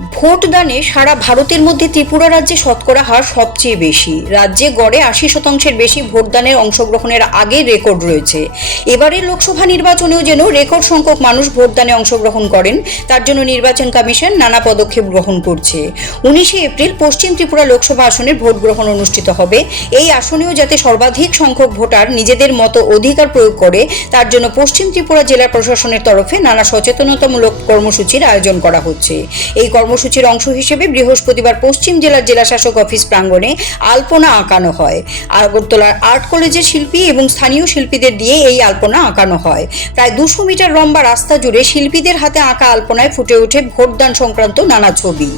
ভোটদানে সারা ভারতের মধ্যে ত্রিপুরা রাজ্যে শতকরা হার সবচেয়ে বেশি। রাজ্যে গড়ে ৮০% বেশি ভোটদানের অংশগ্রহণের আগের রেকর্ড রয়েছে। এবারের লোকসভা নির্বাচনেও যেন রেকর্ড সংখ্যক মানুষ ভোটদানে অংশগ্রহণ করেন, তার জন্য নির্বাচন কমিশন নানা পদক্ষেপ গ্রহণ করছে। ১৯শে এপ্রিল পশ্চিম ত্রিপুরা লোকসভা আসনের ভোট গ্রহণ অনুষ্ঠিত হবে। এই আসনেও যাতে সর্বাধিক সংখ্যক ভোটার নিজেদের মতো অধিকার প্রয়োগ করে, তার জন্য পশ্চিম ত্রিপুরা জেলা প্রশাসনের তরফে নানা সচেতনতামূলক কর্মসূচির আয়োজন করা হচ্ছে। এই কর্মসূচির অংশ হিসেবে বৃহস্পতিবার পশ্চিম জেলার জেলাশাসক অফিস প্রাঙ্গণে আলপনা আঁকানো হয়। আগরতলার আর্ট কলেজের শিল্পী এবং স্থানীয় শিল্পীদের দিয়ে এই আলপনা আঁকানো হয়। প্রায় ২০০ মিটার লম্বা রাস্তা জুড়ে শিল্পীদের হাতে আঁকা আলপনায় ফুটে ওঠে ভোটদান সংক্রান্ত নানা ছবি।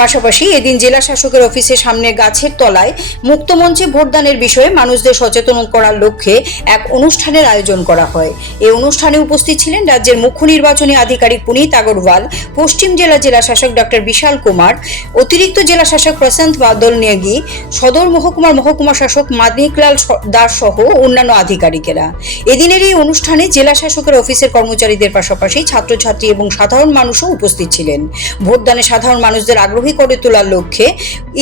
পাশাপাশি এদিন জেলা শাসকের অফিসের সামনে গাছের তলায় মুক্তমঞ্চে ভোটদানের বিষয়ে মানুষদের সচেতন করার লক্ষ্যে এক অনুষ্ঠানের আয়োজন করা হয়। এই অনুষ্ঠানে উপস্থিত ছিলেন রাজ্যের মুখ্য নির্বাচনী আধিকারিক পুনিত আগরওয়াল, পশ্চিম জেলা জেলাশাসক ডক্টর বিশাল কুমার, অতিরিক্ত জেলাশাসক প্রশান্ত বাদল নেগি, সদর মহকুমার মহকুমা শাসক মানিকলাল দাস সহ অন্যান্য আধিকারিকেরা। এদিনের এই অনুষ্ঠানে জেলা শাসকের অফিসের কর্মচারীদের পাশাপাশি ছাত্রছাত্রী এবং সাধারণ মানুষও উপস্থিত ছিলেন। ভোটদানে সাধারণ মানুষদের আগ্রহী করে তোলার লক্ষ্যে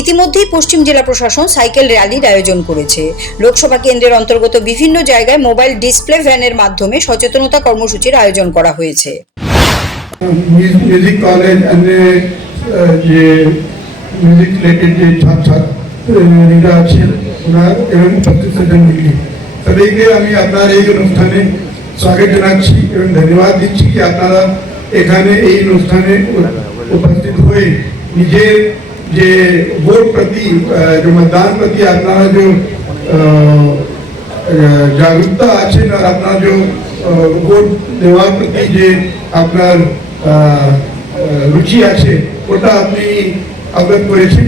ইতিমধ্যেই পশ্চিম জেলা প্রশাসন সাইকেল র্যালির আয়োজন করেছে। লোকসভা কেন্দ্রের অন্তর্গত বিভিন্ন জায়গায় মোবাইল ডিসপ্লে ভ্যানের মাধ্যমে সচেতনতা কর্মসূচির আয়োজন করা হয়েছে। মিউজিক কলেজ যে মিউজিক রিলেটেড যে ছাত্রীরা আছেন ওনার এবং সবাইকে আমি আপনার এই অনুষ্ঠানে স্বাগত জানাচ্ছি এবং ধন্যবাদ দিচ্ছি কি আপনারা এখানে এই অনুষ্ঠানে উপস্থিত হয়ে নিজের যে ভোট প্রতি যে मतदान প্রতি আপনারা যে জাগরুকতা আছেন আর আপনার যে ভোট দেওয়ার প্রতি যে আপনার রুচি আছে ওটা আপনি অবগত করেছেন।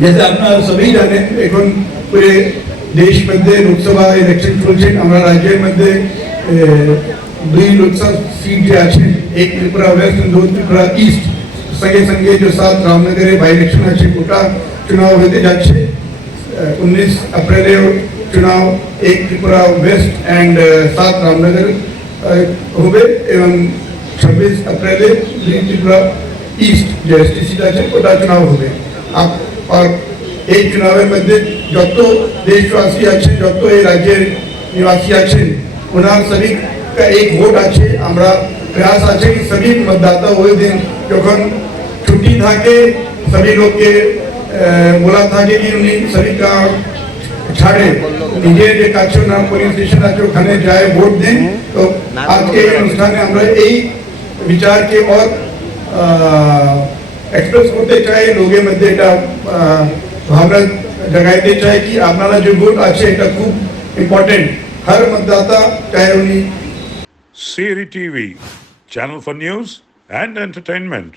जैसे আপনারা সবাই জানেন এখন পুরো দেশ মধ্যে লোকসভা ইলেকশন চলছে। আমরা রাজ্যের মধ্যে 2 লোকসভা সিট যে আছে, এক ত্রিপুরা ওয়েস্ট এবং 2 ত্রিপুরা ইস্ট। संगे संगे जो 7 रामनगर बाई इलेक्शन আছে ওটা चुनाव হতে যাচ্ছে। 19 अप्रैल चुनाव 1 त्रिपुरा वेस्ट एंड 7 रामनगर হবে এবং 26 अप्रैल 2 त्रिपुरा ইস্ট যে এসটিসি আছে ওটা চুনাव হবে। আর এই চুনাবের মধ্যে যত দেশবাসী আছে, যত এই রাজ্যের নিবাসী আছেন, ওনার সবই का एक वोट আছে। আমরা प्रयास আছে कि सभी मतदाता ওই দিন যখন छुट्टी था के सभी लोग के बोला था कि उन्हें सभी का छाड़े নিজে যে কাছে না পুলিশ স্টেশন আছে ওখানে যায় ভোট দেন। তো আজকে এই অনুষ্ঠানে আমরা এই বিচারকে और एक्सप्रेस করতে চাই, লোকের মধ্যে এটা ভাবনা জাগাইতে চাই कि আপনারা যে ভোট আছে এটা খুব ইম্পর্টেন্ট। हर मतदाता चाहे उन्हें Siri TV, channel for news and entertainment.